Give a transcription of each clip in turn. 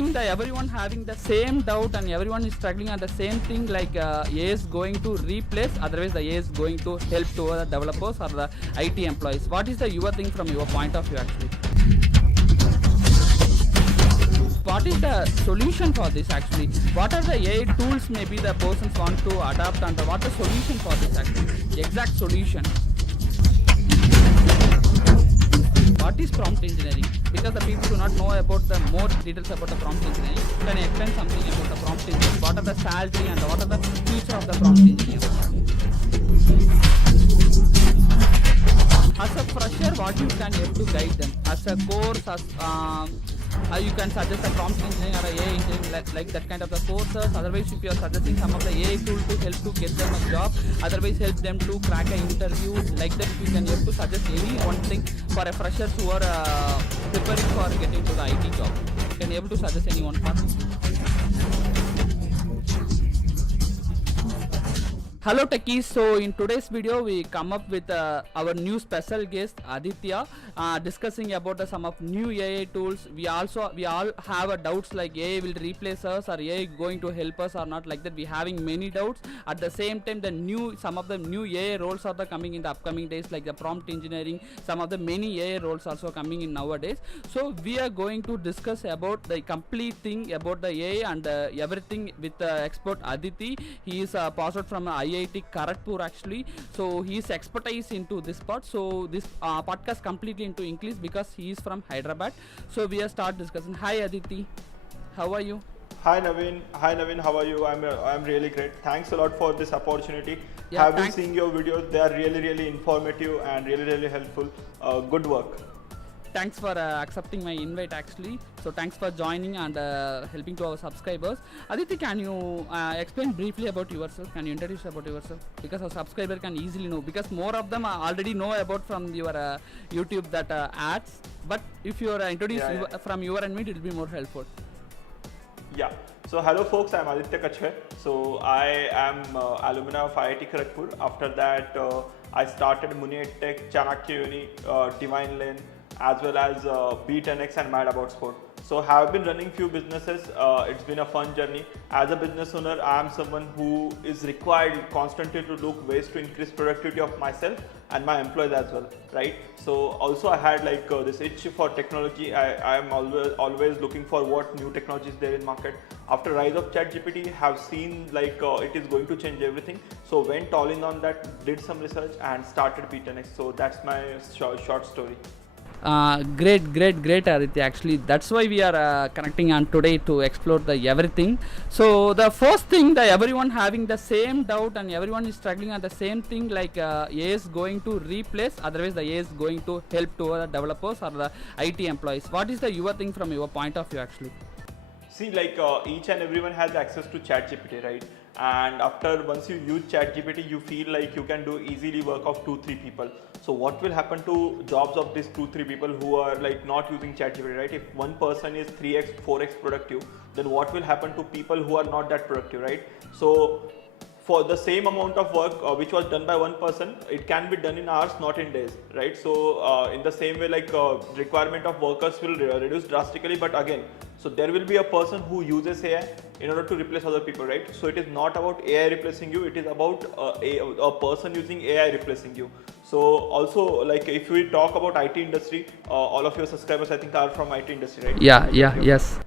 thing that everyone having the same doubt and everyone is struggling on the same thing, like AI is going to replace, otherwise the AI is going to help to the developers or the IT employees. What is the your thing from your point of view actually? What is the solution for this actually? What are the AI tools maybe the persons want to adapt, and what the solution for this actually? Exact solution. What is prompt engineering? Because the people do not know about the more details about the prompt engineering. Can you explain something about the prompt engineering? What are the salary and what are the future of the prompt engineering? As a fresher, what you can help to guide them? As a course, as you can suggest a prompt engineering or a AI engineering, like that kind of the courses. Otherwise, if you are suggesting some of the AI tool to help to get them a job, otherwise help them to crack an interview, like that you can help to suggest any one thing for a freshers who are preparing for getting to the IT job. Can you able to suggest any one part? Hello techies, so in today's video we come up with our new special guest Aditya, discussing about some of new AI tools. We all have doubts like AI will replace us or AI going to help us or not, like that we having many doubts. At the same time some of the new AI roles are coming in the upcoming days, like the prompt engineering, some of the many AI roles also coming in nowadays. So we are going to discuss about the complete thing about the AI and everything with expert Aditya. He is passed out from IIT Kharagpur actually, so his expertise into this part. So this podcast completely into English because he is from Hyderabad. So we are start discussing. Hi Aditya, how are you? Hi Naveen, how are you? I'm really great. Thanks a lot for this opportunity. Yeah, Have been seeing your videos. They are really informative and really helpful. Good work. Thanks for accepting my invite actually. So thanks for joining and helping to our subscribers. Aditya, can you explain briefly about yourself? Can you introduce about yourself? Because our subscriber can easily know, because more of them already know about from your YouTube that ads. But if you are introduced from your end, it will be more helpful. Yeah. So hello folks, I'm Aditya Kachhe. So I am alumni of IIT Kharagpur. After that, I started Muni Tech, Chanakya Uni, Divine Lane, as well as Beat NX and Mad About Sport. So have been running few businesses. It's been a fun journey. As a business owner, I am someone who is required constantly to look ways to increase productivity of myself and my employees as well, right? So also I had like this itch for technology. I am always looking for what new technologies there in market. After rise of ChatGPT, have seen like it is going to change everything. So went all in on that, did some research and started Beat NX. So that's my short story. Great Aditya, actually that's why we are connecting on today to explore the everything. So the first thing that everyone having the same doubt and everyone is struggling on the same thing, like AI is going to replace, otherwise the AI is going to help to the developers or the IT employees. What is the your thing from your point of view actually? See, like each and everyone has access to ChatGPT, right? And once you use ChatGPT, you feel like you can do easily work of 2-3 people. So what will happen to jobs of these 2-3 people who are like not using ChatGPT, right? If one person is 3x, 4x productive, then what will happen to people who are not that productive, right? So for the same amount of work which was done by one person, it can be done in hours, not in days, right? So in the same way, like requirement of workers will reduce drastically, but again, so there will be a person who uses AI in order to replace other people, right? So it is not about AI replacing you, it is about a person using AI replacing you. So also, like if we talk about IT industry, all of your subscribers I think are from IT industry, right? Yes.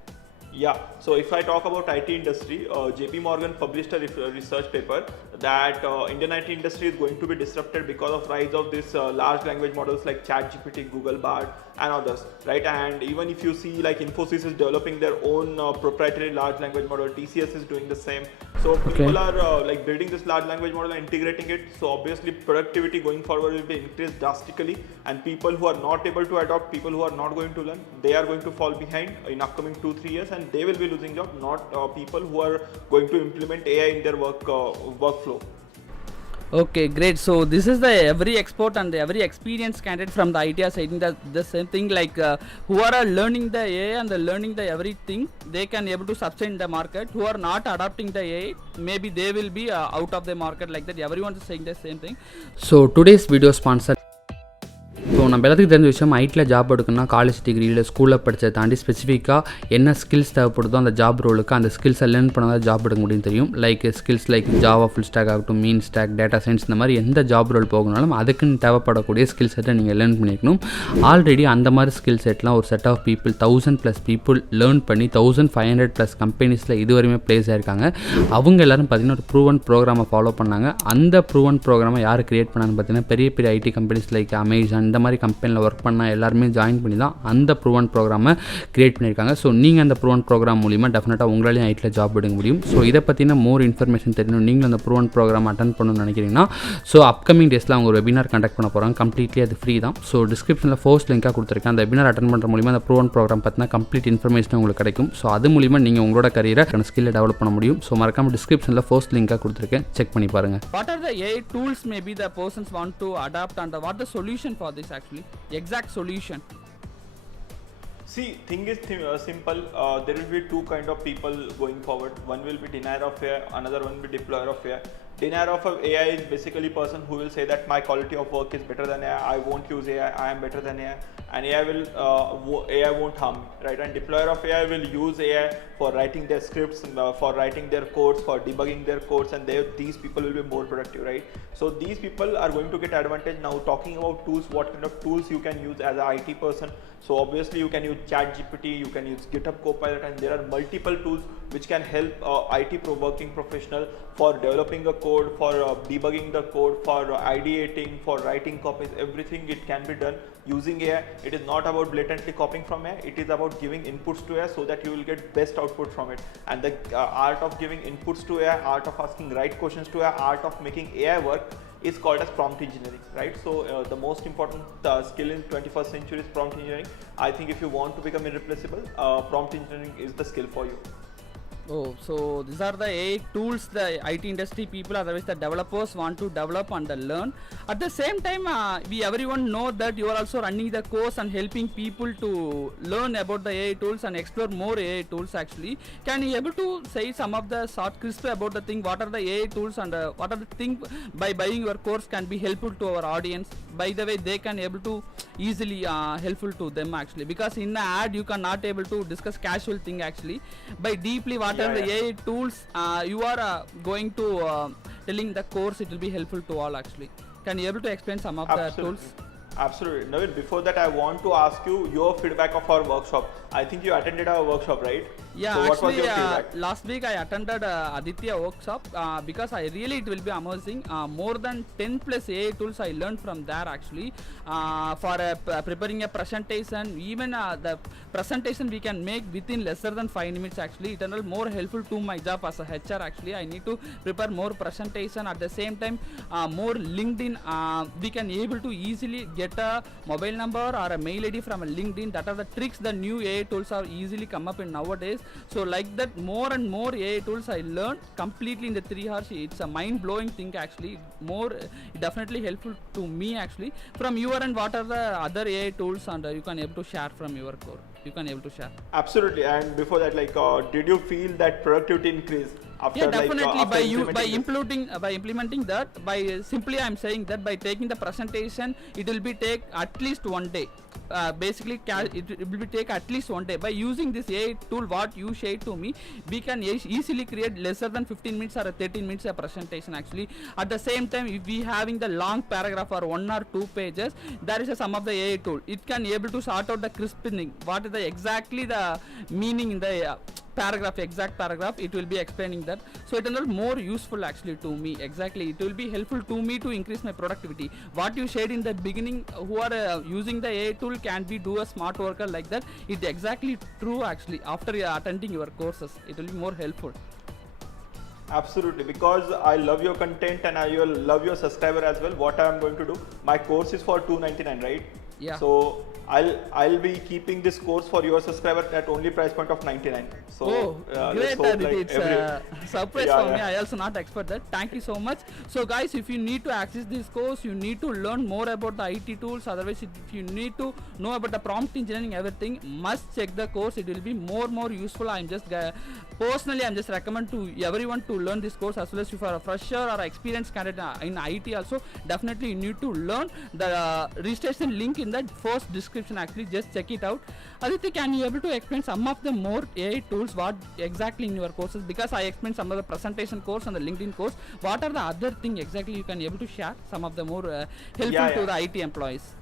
Yeah, so if I talk about IT industry, JP Morgan published a research paper that Indian IT industry is going to be disrupted because of rise of this large language models like ChatGPT, Google Bard and others, right? And even if you see like Infosys is developing their own proprietary large language model, TCS is doing the same. So people are like building this large language model and integrating it. So obviously productivity going forward will be increased drastically, and people who are not able to adopt, people who are not going to learn, they are going to fall behind in upcoming 2-3 years, and they will be losing job, not people who are going to implement AI in their workflow. Okay, great. So this is the every expert and every experienced candidate from the IT saying that the same thing, like who are learning the AI and learning the everything, they can able to sustain the market. Who are not adopting the AI, maybe they will be out of the market, like that. Everyone is saying the same thing. So today's video sponsor. So நம்ம எல்லாத்துக்கும் தெரிஞ்ச விஷயம் ஐடியில் job எடுக்கணும்னா college degree இல்லை ஸ்கூலில் படித்ததை தாண்டி ஸ்பெசிஃபிக்காக என்ன ஸ்கில்ஸ் தேவைப்படுதோ அந்த ஜாப் ரோலுக்கு அந்த ஸ்கில்ஸை லேர்ன் பண்ணால் ஜாப் எடுக்க முடியும் தெரியும். Like skills like Java full stack ஆகட்டும், மீன் ஸ்டாக், டேட்டா சயின்ஸ், இந்த மாதிரி எந்த ஜாப் ரோல் போகணும்னாலும் அதுக்குன்னு தேவைப்படக்கூடிய ஸ்கில் செட்டை நீங்கள் லேர்ன் பண்ணிக்கணும். ஆல்ரெடி அந்த மாதிரி ஸ்கில் செட்லாம் ஒரு set of people 1000+ people learn பண்ணி 1500+ கம்பெனிஸில் இதுவரையுமே ப்ளேஸ் ஆயிருக்காங்க. அவங்க எல்லாரும் பார்த்தீங்கன்னா ஒரு ப்ரூவன் ப்ரோக்ராமை ஃபாலோ பண்ணாங்க. அந்த ப்ரூவன் ப்ரோக்ராமை யார் கிரியேட் பண்ணாங்கன்னு பார்த்தீங்கன்னா பெரிய பெரிய ஐடி கம்பெனிஸ் லைக் அமேசான் இந்த மாதிரி கம்பெனியில் ஒர்க் பண்ணால் எல்லாருமே ஜாயின் பண்ணி தான் அந்த ப்ரூவன் ப்ரோக்ராமை கிரியேட் பண்ணியிருக்காங்க. ஸோ நீங்கள் அந்த ப்ரூவன் ப்ரோக்ராம் மூலிமா டெஃபினட்டாக உங்களாலையும் ஐடியில் ஜாப் எடுக்க முடியும். ஸோ இதை பற்றின மோர் இன்ஃபர்மேஷன் தெரியணும், நீங்களும் அந்த ப்ரூவன் ப்ரோக்ராம் அட்டன் பண்ணணும்னு நினைக்கிறீங்கன்னா ஸோ அப்கமிங் டேஸில் அவங்க ஒரு வெபினார் கண்டக்ட் பண்ண போகிறாங்க. கம்ப்ளீட்லி அது ஃப்ரீ தான். ஸோ டிஸ்கிரிப்ஷனில் ஃபர்ஸ்ட் லிங்காக கொடுத்துருக்கேன். அந்த வெபினார் அட்டன் பண்ணுற மூலிமா அந்த ப்ரூவன் ப்ரோக்ராம் பற்றின கம்ப்ளீட் இன்ஃபர்மேஷன் உங்களுக்கு கிடைக்கும். ஸோ அது மூலிமா நீங்கள் உங்களோட கரியரை ஸ்கில்லை டெவலப் பண்ண முடியும். ஸோ மறக்காம டிஸ்கிரிப்ஷனில் ஃபர்ஸ்ட் லிங்காக கொடுத்துருக்கேன், செக் பண்ணி பாருங்கள். What are the AI tools maybe the persons want to adapt and what the solution for this actually? Exact solution. See, thing is simple. There will be two kind of people going forward. One will be denier of AI, another one will be deployer of AI. Denier of AI is basically person who will say that my quality of work is better than AI. I won't use AI. I am better than AI, and AI won't harm me, right? And deployer of AI will use AI for writing their scripts, for writing their codes, for debugging their codes, and these people will be more productive, right? So these people are going to get advantage. Now talking about tools, what kind of tools you can use as an IT person? So obviously you can use ChatGPT, you can use GitHub Copilot, and there are multiple tools which can help IT working professional for developing a code, for debugging the code, for ideating, for writing copies. Everything it can be done using AI. It is not about blatantly copying from AI. It is about giving inputs to AI so that you will get best output from it. And the art of giving inputs to AI, art of asking right questions to AI, art of making AI work is called as prompt engineering, right? So the most important skill in 21st century is prompt engineering. I think if you want to become irreplaceable, prompt engineering is the skill for you. Oh, so these are the AI tools the IT industry people, otherwise the developers want to develop and learn. At the same time, we everyone know that you are also running the course and helping people to learn about the AI tools and explore more AI tools actually. Can you able to say some of the short crisp about the thing, what are the AI tools and what are the thing by buying your course can be helpful to our audience? By the way, they can able to easily helpful to them actually, because in the ad you cannot able to discuss casual thing actually. By deeply what are the AI tools you are going to telling the course, it will be helpful to all actually. Can you able to explain some of the tools? Absolutely. Navin, before that I want to ask you your feedback of our workshop. I think you attended our workshop, right? Yeah, so what actually, was your feedback? Last week I attended Aditya workshop because I really it will be amazing. More than 10+ AI tools I learned from there actually. For preparing a presentation, even the presentation we can make within lesser than 5 minutes actually. It is more helpful to my job as a HR actually. I need to prepare more presentation. At the same time, more LinkedIn. We can able to easily get a mobile number or a mail ID from a LinkedIn. That are the tricks the new AI tools are easily come up in nowadays. So like that, more and more AI tools I learned completely in the 3 hours. It's a mind-blowing thing actually. More definitely helpful to me actually. From your end, what are the other AI tools and you can able to share from your core? You can able to share. Absolutely. And before that, like, did you feel that productivity increased after? Yeah, definitely. After By implementing that, by simply I'm saying that by taking the presentation, it will be take at least 1 day. Basically it will be take at least 1 day. By using this AI tool what you shared to me, we can easily create lesser than 15 minutes or 13 minutes a presentation actually. At the same time, if we having the long paragraph or 1 or 2 pages, there is some of the AI tool, it can able to sort out the crisping, what is the exactly the meaning in the paragraph, exact paragraph, it will be explaining that. So it is more useful actually to me. Exactly, it will be helpful to me to increase my productivity. What you shared in the beginning, who are using the AI tool can be do a smart worker like that, it exactly true actually. After attending your courses, it will be more helpful. Absolutely, because I love your content and I will love your subscriber as well. What I am going to do, my course is for $299, right? Yeah. So I'll be keeping this course for your subscriber at only price point of 99. So great, Aditya. It's a surprise for me. I also not expect that. Thank you so much. So guys, if you need to access this course, you need to learn more about the IT tools. Otherwise, if you need to know about the prompt engineering, everything, must check the course. It will be more useful. I'm just personally I'm just recommend to everyone to learn this course, as well as if you are a fresher or experienced candidate in IT also, definitely you need to learn. The registration link in the first description actually, just check it out. Aditya, can you able to explain some of the more AI tools what exactly in your courses, because I explained some of the presentation course and the LinkedIn course, what are the other thing exactly you can able to share some of the more helpful to the IT employees?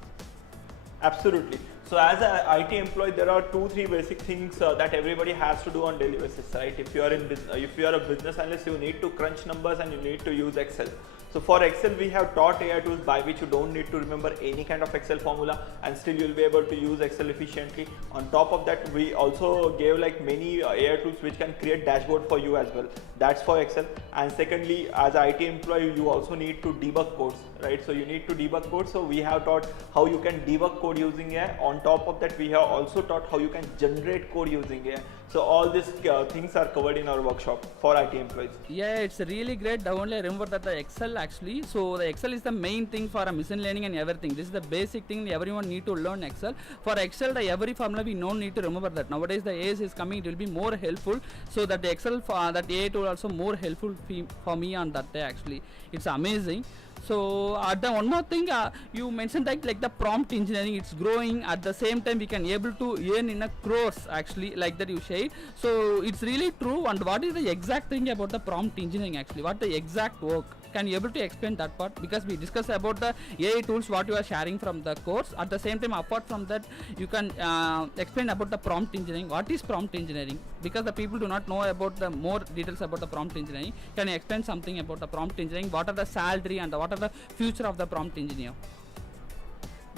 Absolutely. So as an IT employee, there are 2-3 basic things that everybody has to do on daily basis, right? If you are a business analyst, you need to crunch numbers and you need to use Excel. So for Excel, we have taught AI tools by which you don't need to remember any kind of Excel formula, and still you'll be able to use Excel efficiently. On top of that, we also gave like many AI tools which can create dashboard for you as well. That's for Excel. And secondly, as an IT employee, you also need to debug codes, right? So you need to debug code. So we have taught how you can debug code using AI. On top of that, we have also taught how you can generate code using AI. So all these things are covered in our workshop for IT employees. Yeah, it's really great. The only I remember that the Excel actually. So the Excel is the main thing for a machine learning and everything. This is the basic thing. Everyone need to learn Excel. For Excel, the every formula we don't need to remember that. Nowadays the AI is coming. It will be more helpful. So that the Excel that AI tool also more helpful for me on that day actually. It's amazing. So the one more thing you mentioned that like the prompt engineering, it's growing. At the same time we can able to earn in a crores actually, like that you said. So it's really true. And what is the exact thing about the prompt engineering actually? What the exact work? Can you able to explain that part? Because we discussed about the AI tools what you are sharing from the course. At the same time, apart from that, you can explain about the prompt engineering. What is prompt engineering? Because the people do not know about the more details about the prompt engineering. Can you explain something about the prompt engineering? What are the salary and what are the future of the prompt engineer?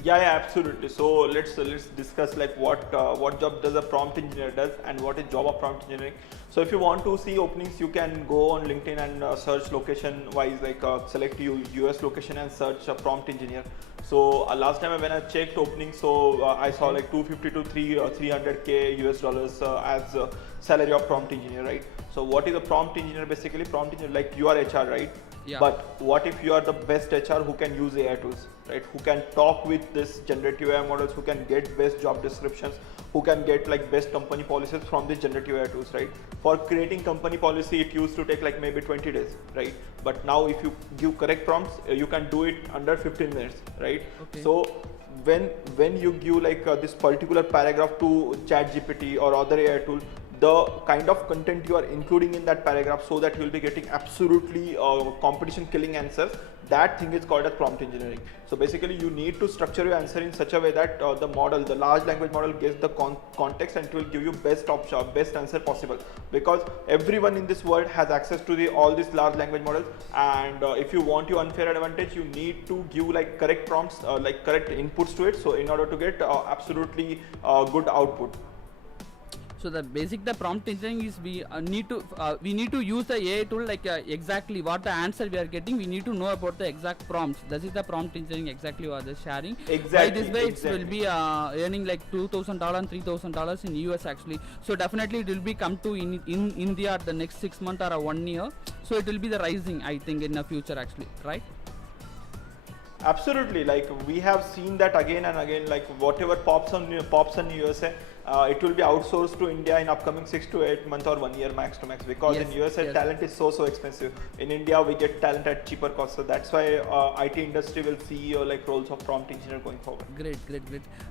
Yeah, absolutely. So let's discuss like what job does a prompt engineer does and what is job of prompt engineering. So if you want to see openings, you can go on LinkedIn and search location wise, like select US location and search prompt engineer. So last time when I checked openings, so I saw like 250 to 300k US dollars as salary of prompt engineer, right? So what is a prompt engineer? Basically, prompt engineer, like you are HR, right? Yeah. But what if you are the best HR who can use AI tools, right? Who can talk with this generative AI models, who can get best job descriptions, who can get like best company policies from these generative AI tools, right? For creating company policy, it used to take like maybe 20 days, right? But now if you give correct prompts, you can do it under 15 minutes, right? Okay. So when you give like this particular paragraph to ChatGPT or other AI tool, the kind of content you are including in that paragraph, so that you will be getting absolutely competition killing answers, that thing is called as prompt engineering. So basically you need to structure your answer in such a way that the large language model gets the context and it will give you best answer possible, because everyone in this world has access to all these large language models, and if you want your unfair advantage, you need to give like correct prompts, like correct inputs to it, so in order to get absolutely good output. So the prompt engineering is we need to use the AI tool like exactly what the answer we are getting. We need to know about the exact prompts. That is the prompt engineering exactly what they're sharing. Exactly. By this way, it will be earning like $2,000 and $3,000 in US actually. So definitely it will be come to in India at the next 6 months or 1 year. So it will be the rising, I think, in the future actually, right? Absolutely, like we have seen that again and again, like whatever pops on USA, it will be outsourced to India in upcoming 6 to 8 months or 1 year max to max, because in USA talent is so expensive. In India we get talent at cheaper cost, so that's why IT industry will see like roles of prompt engineer going forward. Great.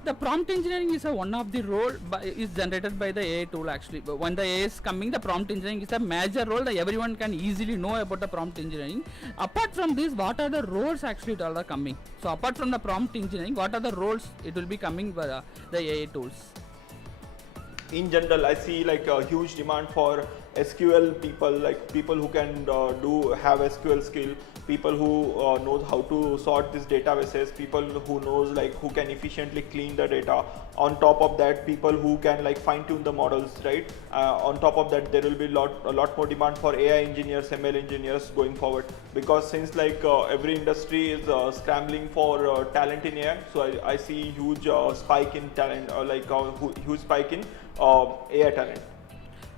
The prompt engineering is one of the role is generated by the AI tool actually. But when the AI is coming, the prompt engineering is a major role that everyone can easily know about the prompt engineering. Apart from this, what are the roles actually that are coming? So apart from the prompt engineering, what are the roles it will be coming by the AI tools? In general, I see like a huge demand for SQL people, like people who can have SQL skill, people who knows how to sort these databases, people who knows like who can efficiently clean the data. On top of that, people who can like fine tune the models, right? On top of that, there will be a lot more demand for AI engineers, ML engineers going forward, because since like every industry is scrambling for talent in AI, so I see huge spike in talent, huge spike in AI talent.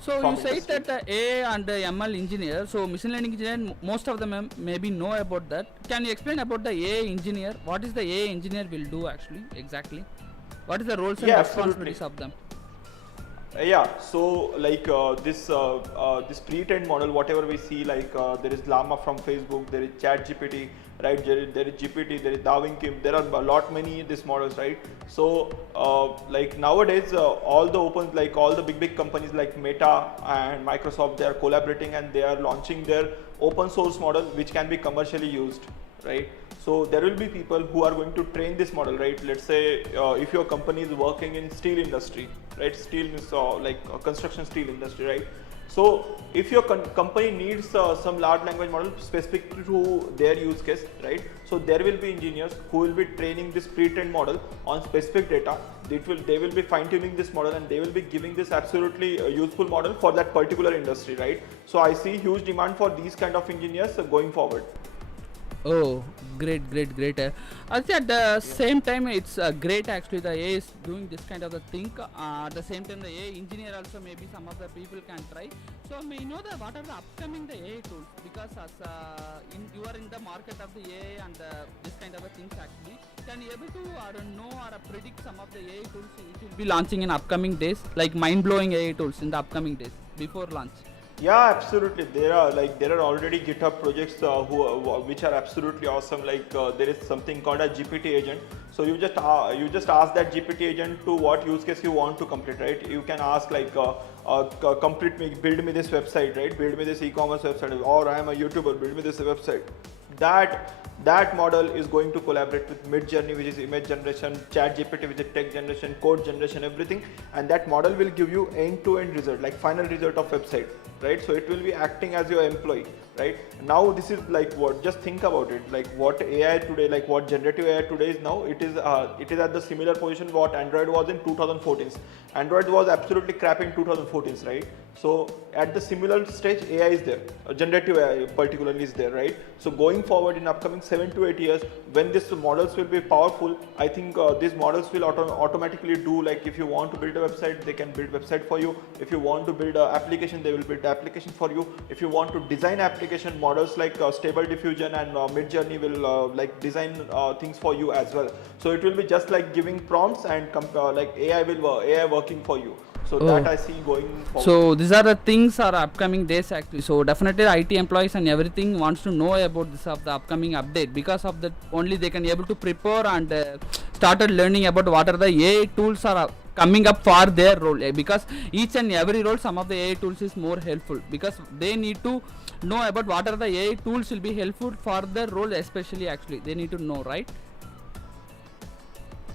So you say that the AI and the ML engineer, so machine learning engineer, most of them maybe know about that. Can you explain about the AI engineer? What is the AI engineer will do actually exactly? What is the roles and responsibilities of them? Yeah, so like this pre-trained model, whatever we see, like there is Llama from Facebook, there is ChatGPT, right? There is GPT, there is Dawing Kim. There are a lot many these models, right? So like nowadays, all the open, like all the big companies like Meta and Microsoft, they are collaborating and they are launching their open source model, which can be commercially used, right? So there will be people who are going to train this model, right? Let's say if your company is working in steel industry, right? Steel is like construction steel industry, right? So if your company needs some large language model specific to their use case, right? So there will be engineers who will be training this pre-trained model on specific data. They will be fine-tuning this model and they will be giving this absolutely useful model for that particular industry, right? So I see huge demand for these kind of engineers going forward. Oh, great. Actually, at the same time, it's great actually. The AI is doing this kind of the thing. At the same time, the AI engineer also maybe some of the people can try. So, may you know that what are the upcoming the AI tools? Because as you are in the market of the AI and this kind of the things actually, can you able to know or predict some of the AI tools which will be launching in upcoming days, like mind blowing AI tools in the upcoming days before launch? Yeah, absolutely. There are already GitHub projects which are absolutely awesome. Like there is something called a GPT agent. So you just ask that GPT agent to what use case you want to complete, right? You can ask like build me this website, right? Build me this e-commerce website, or I am a YouTuber, build me this website. That model is going to collaborate with Midjourney, which is image generation, ChatGPT, which is text generation, code generation, everything, and that model will give you end-to-end result, like final result of website, right? So it will be acting as your employee, right? Now this is like what, just think about it, like what AI today, like what generative AI today is now, it is at the similar position what Android was in 2014. Android was absolutely crap in 2014, right? So at the similar stage, AI is there, generative AI particularly is there, right? So going forward in upcoming 7 to 8 years, when these models will be powerful, I think these models will automatically do, like if you want to build a website, they can build website for you. If you want to build an application, they will build application for you. If you want to design application, models like Stable Diffusion and Midjourney will like design things for you as well. So it will be just like giving prompts and like AI working for you. So that I see going forward. So these are the things are upcoming days actually. So definitely IT employees and everything wants to know about this of the upcoming update. Because of that only they can able to prepare and started learning about what are the AI tools are coming up for their role. Because each and every role some of the AI tools is more helpful, because they need to know about what are the AI tools will be helpful for their role, especially actually they need to know, right?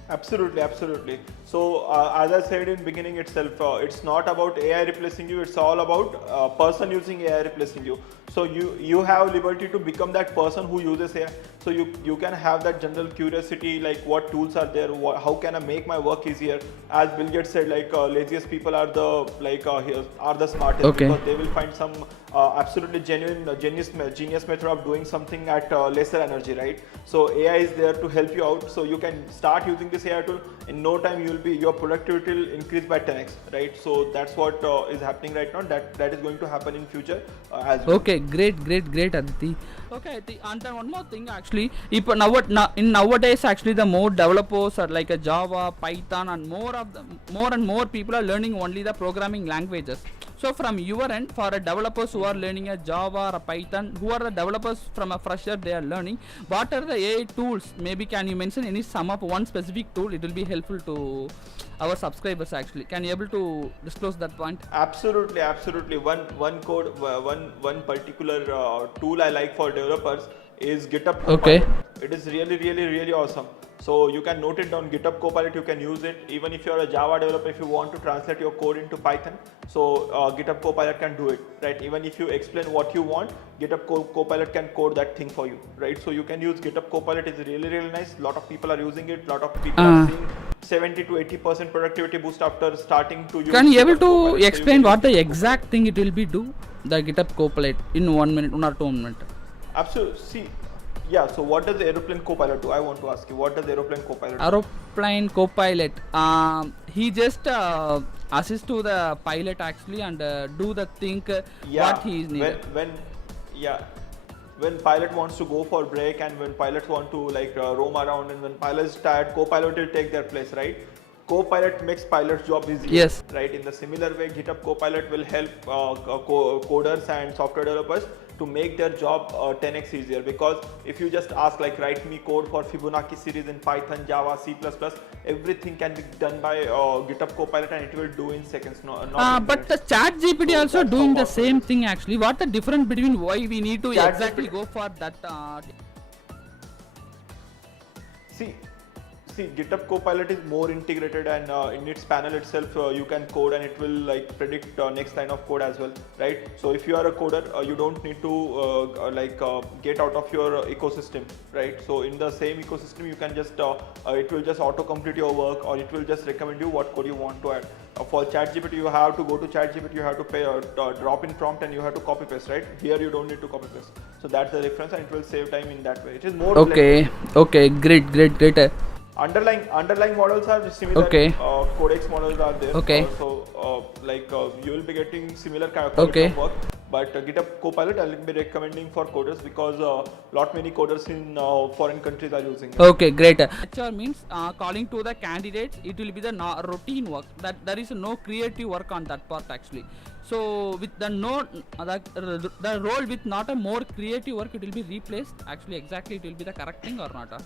Absolutely. So as I said in beginning itself, it's not about AI replacing you. It's all about person using AI replacing you. So you have liberty to become that person who uses AI. So you can have that general curiosity, like what tools are there, how can I make my work easier. As Bill Gates said, like laziest people are the smartest, Okay. because they will find some absolutely genius method of doing something at lesser energy, right? So AI is there to help you out. So you can start using this AI tool. In no time, your productivity will increase by 10x, right? So that's what is happening right now. That is going to happen in future as well. Okay, great, Aditi. Okay, Aditi, and then one more thing actually, if nowadays actually the more developers are like a Java, Python, and more and more people are learning only the programming languages. So from your end, for developers who are learning a Java or a Python, who are the developers from a fresher they are learning, what are the AI tools? Maybe can you mention any sum of one specific tool? It will be helpful to our subscribers actually. Can you able to disclose that point? Absolutely. One particular tool I like for developers is GitHub Copilot. Okay. It is really awesome. So you can note it down, GitHub Copilot, you can use it. Even if you are a Java developer, if you want to translate your code into Python, so GitHub Copilot can do it, right? Even if you explain what you want, GitHub Copilot can code that thing for you, right? So you can use GitHub Copilot. It's really nice. A lot of people are using it. A lot of people are seeing 70 to 80% productivity boost after starting to use. Can you able GitHub to Copilot. explain what the exact thing it will be do? The GitHub Copilot in 1 minute, 1 or 2 minutes. Absolutely. See, yeah. So what does the Aeroplane Copilot do? I want to ask you, what does Aeroplane Copilot do? Aeroplane Copilot. He just assist to the pilot actually and do the thing what he is needed. When pilot wants to go for break and when pilots want to like roam around, and when pilot is tired, Copilot will take their place, right? Copilot makes pilot's job easier. Yes. Right. In the similar way, GitHub Copilot will help coders and software developers to make their job 10x easier, because if you just ask like write me code for Fibonacci series in Python, Java, C++, everything can be done by GitHub Copilot and it will do in seconds. Not But the chat GPT So also that's doing how the same thing actually. What the difference between why we need to Chat exactly GPT go for that? See, GitHub Copilot is more integrated, and in its panel itself, you can code and it will like predict next line of code as well, right? So if you are a coder, you don't need to get out of your ecosystem, right? So in the same ecosystem, you can just it will just auto complete your work, or it will just recommend you what code you want to add. For ChatGPT, you have to go to ChatGPT, you have to pay drop in prompt, and you have to copy paste, right? Here you don't need to copy paste. So that's the difference, and it will save time in that way. It is more Okay, okay, great. Underlying models are similar. Okay. Codex models are there. Okay. You will be getting similar kind of Okay. work. But GitHub Copilot I will be recommending for coders, because lot many coders in foreign countries are using it. Okay, great. HR means calling to the candidates. It will be the routine work. That there is no creative work on that part actually. So with the the role with not a more creative work, it will be replaced. Actually, exactly, it will be the correct thing or not?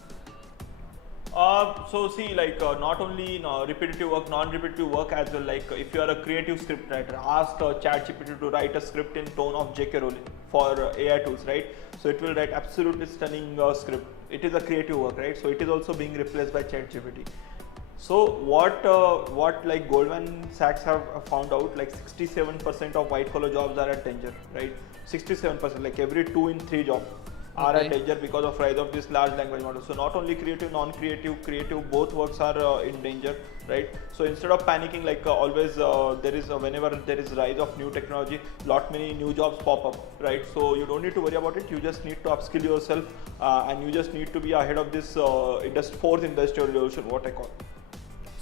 So see, not only repetitive work, non-repetitive work as well. Like if you are a creative script writer, ask ChatGPT to write a script in tone of J.K. Rowling for AI tools, right? So it will write absolutely stunning script. It is a creative work, right? So it is also being replaced by ChatGPT. So what like Goldman Sachs have found out, like 67% of white collar jobs are at danger, right? 67%, like every 2 in 3 jobs are at danger because of rise of this large language model. So not only creative, non-creative, creative, both works are in danger, right? So instead of panicking, like always there is whenever there is rise of new technology, lot many new jobs pop up, right? So you don't need to worry about it. You just need to upskill yourself, and you just need to be ahead of this fourth industrial revolution, what I call.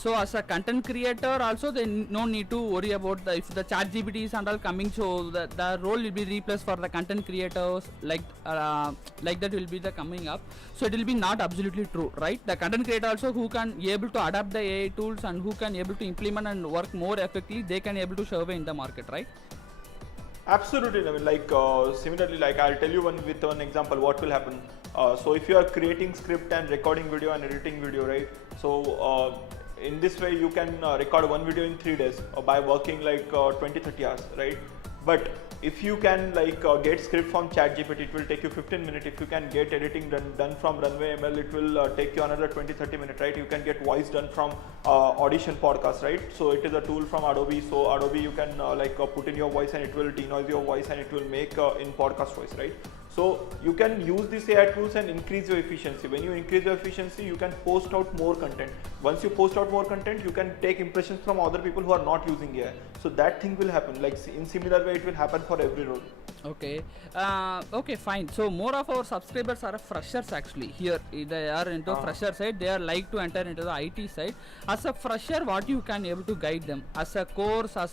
So as a content creator also, they no need to worry about if the chat GPTs and all coming, so the role will be replaced for the content creators, like that will be the coming up. So it will be not absolutely true, right? The content creator also who can able to adapt the AI tools and who can able to implement and work more effectively, they can able to survey in the market, right? Absolutely. I mean, similarly, like I'll tell you with one example what will happen. So if you are creating script and recording video and editing video, right? So in this way you can record one video in 3 days by working like 20-30 hours, right? But if you can get script from ChatGPT, it will take you 15 minutes. If you can get editing done from Runway ML, it will take you another 20-30 minutes, right? You can get voice done from Audition podcast, right? So it is a tool from Adobe. So Adobe, you can put in your voice and it will denoise your voice and it will make in podcast voice, right? So you can use these AI tools and increase your efficiency. When you increase your efficiency, you can post out more content. Once you post out more content, you can take impressions from other people who are not using AI. So that thing will happen. Like in similar way, it will happen for every role. Okay. Okay, fine. So more of our subscribers are freshers actually. Here they are into fresher side. They are like to enter into the IT side. As a fresher, what you can able to guide them as a course, as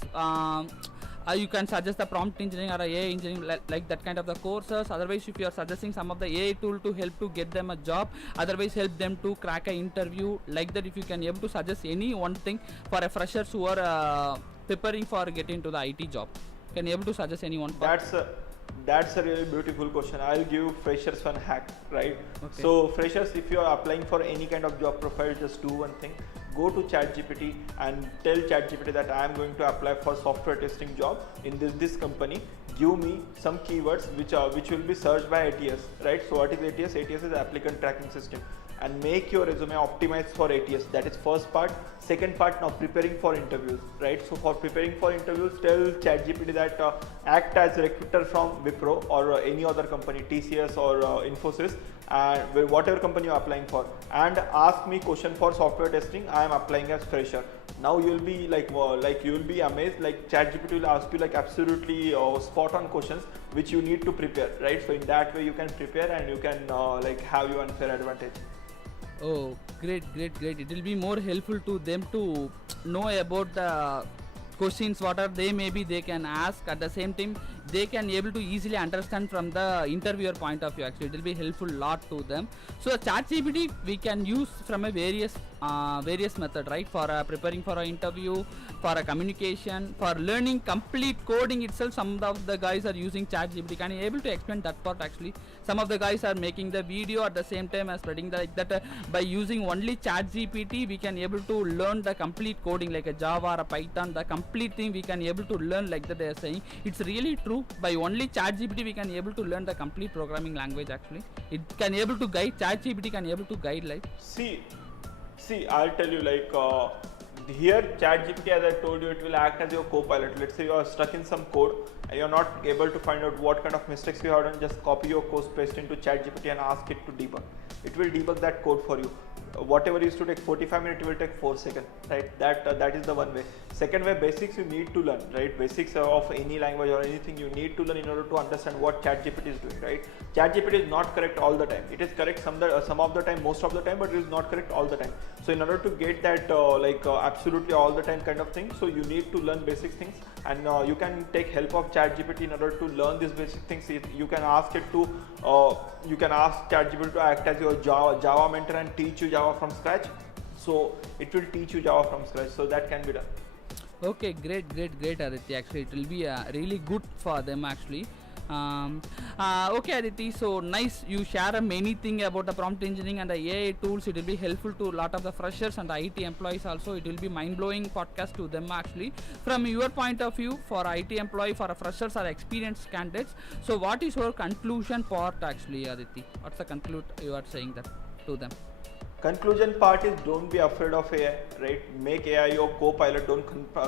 you can suggest the prompt engineering or AI engineering, like that kind of the courses. Otherwise, if you are suggesting some of the AI tool to help to get them a job, otherwise help them to crack an interview, like that, if you can able to suggest any one thing for a freshers who are preparing for getting into the IT job, can you able to suggest any one? That's a really beautiful question. I'll give freshers one hack, right? Okay. So freshers, if you are applying for any kind of job profile, just do one thing. Go to ChatGPT and tell ChatGPT that I am going to apply for software testing job in this company. Give me some keywords which will be searched by ATS, right? So what is ATS? ATS is applicant tracking system. And make your resume optimized for ATS. That is first part. Second part, now preparing for interviews, right? So for preparing for interviews, tell ChatGPT that act as a recruiter from Wipro or any other company, TCS or Infosys, and whatever company you are applying for, and ask me question for software testing. I am applying as fresher. Now you will be you will be amazed. Like ChatGPT will ask you like absolutely spot on questions which you need to prepare, right? So in that way you can prepare and you can have your unfair advantage. Oh, great. It will be more helpful to them to know about the questions what are they maybe they can ask. At the same time they can able to easily understand from the interviewer point of view. Actually it will be helpful lot to them. So ChatGPT we can use from a various method, right? For preparing for an interview, for a communication, for learning complete coding itself. Some of the guys are using ChatGPT. Can you able to explain that part? Actually some of the guys are making the video at the same time as spreading the, like that by using only ChatGPT we can able to learn the complete coding like a Java or a Python. The complete thing we can able to learn, like that they are saying. It's really true. By only ChatGPT we can able to learn the complete programming language. Actually it can able to guide. ChatGPT can able to guide, like. See, I'll tell you, like here ChatGPT, as I told you, it will act as your co-pilot. Let's say you are stuck in some code and you're not able to find out what kind of mistakes you have done. Just copy your code, paste into ChatGPT and ask it to debug. It will debug that code for you. Whatever used to take 45 minutes, it will take 4 seconds, right? That is the one way. Second way, basics you need to learn, right? Basics of any language or anything you need to learn in order to understand what ChatGPT is doing, right? ChatGPT is not correct all the time. It is correct some of the time, most of the time, but it is not correct all the time. So in order to get that absolutely all the time kind of thing, so you need to learn basic things, and you can take help of ChatGPT in order to learn these basic things. You can ask it to you can ask ChatGPT to act as your Java mentor and teach you Java from scratch. So it will teach you Java from scratch. So that can be done. Okay, great Aditya. Actually it will be really good for them actually. Okay Aditya, so nice you share many thing about the prompt engineering and the AI tools. It will be helpful to a lot of the freshers and the IT employees also. It will be mind-blowing podcast to them actually. From your point of view, for IT employee, for freshers or experienced candidates, so what is your conclusion part actually, Aditya? What's the conclude you are saying that to them? Conclusion part is, don't be afraid of AI, right? Make AI your co-pilot. Don't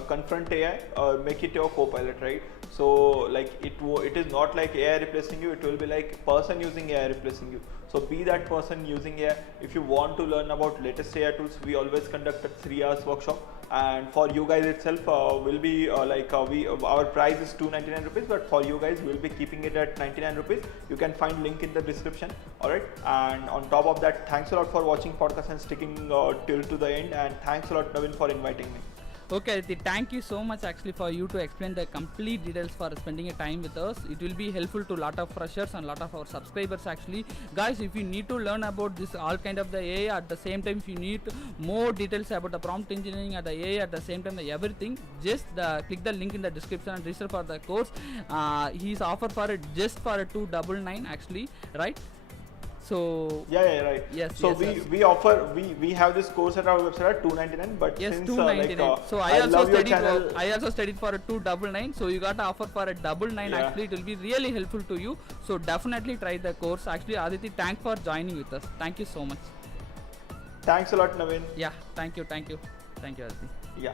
confront AI, make it your co-pilot, right? So like it is not like AI replacing you. It will be like person using AI replacing you. So be that person using AI. If you want to learn about latest AI tools, we always conduct a 3 hours workshop, and for you guys itself will be our price is 299 rupees, but for you guys we'll be keeping it at 99 rupees. You can find link in the description. All right, and on top of that, thanks a lot for watching podcast and sticking till to the end, and thanks a lot Navin for inviting me. Okay Aditya, thank you so much actually for you to explain the complete details, for spending a time with us. It will be helpful to lot of freshers and lot of our subscribers actually. Guys, if you need to learn about this all kind of the AI, at the same time if you need more details about the prompt engineering and the AI, at the same time everything, just click the link in the description and register for the course. He's offered for it just for 299 actually, right? So yeah, right. Yes. So yes, we offer we have this course at our website at 299, but yes, since 299. So I also studied for a 299. So you got to offer for a 99. Yeah. Actually, it will be really helpful to you. So definitely try the course. Actually, Aditya, thanks for joining with us. Thank you so much. Thanks a lot, Navin. Yeah, thank you, Aditya. Yeah.